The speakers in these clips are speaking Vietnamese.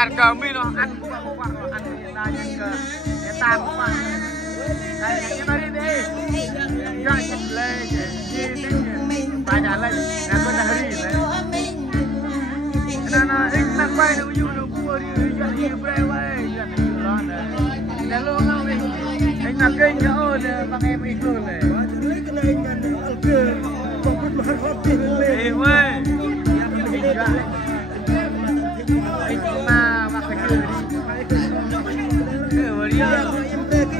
nạt cờ mi nó ăn quăng nó ăn ta nhân cờ để ta cũng mà đây cái nó đi đi cho chụp lên gì bài trả lên là con là đi đấy nó ít nó quay được nhiều được cua đi cho đi về vậy cho đi lo này để luôn không đi anh là kênh nhớ bằng em ít luôn này cái này anh cứ không biết mà hot đi về vậy anh mà mặc cái gì cái gì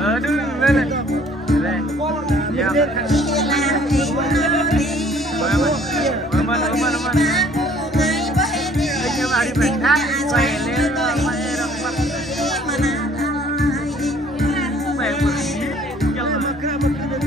ở đưa lên này ya hari berkat saya lelak saya dapat saya bersih jangan pakai pakai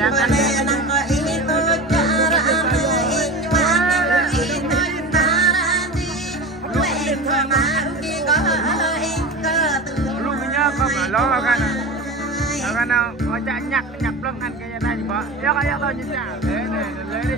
jangan lu punya apa lo kan karena ngajak nyak belum kan kayak tadi pak ya kayak tau nyak lấy đi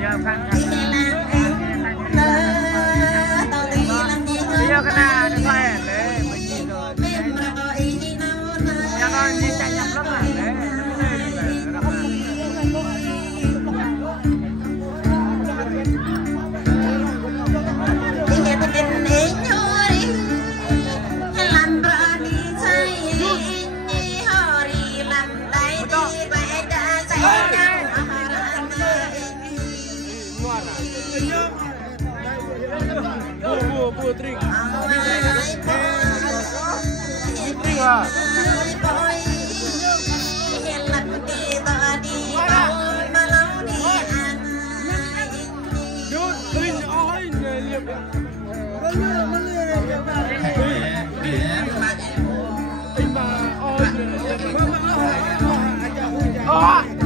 ya kan kena ada saya deh begini ya kan nyecanya belum lah Putri. Oh.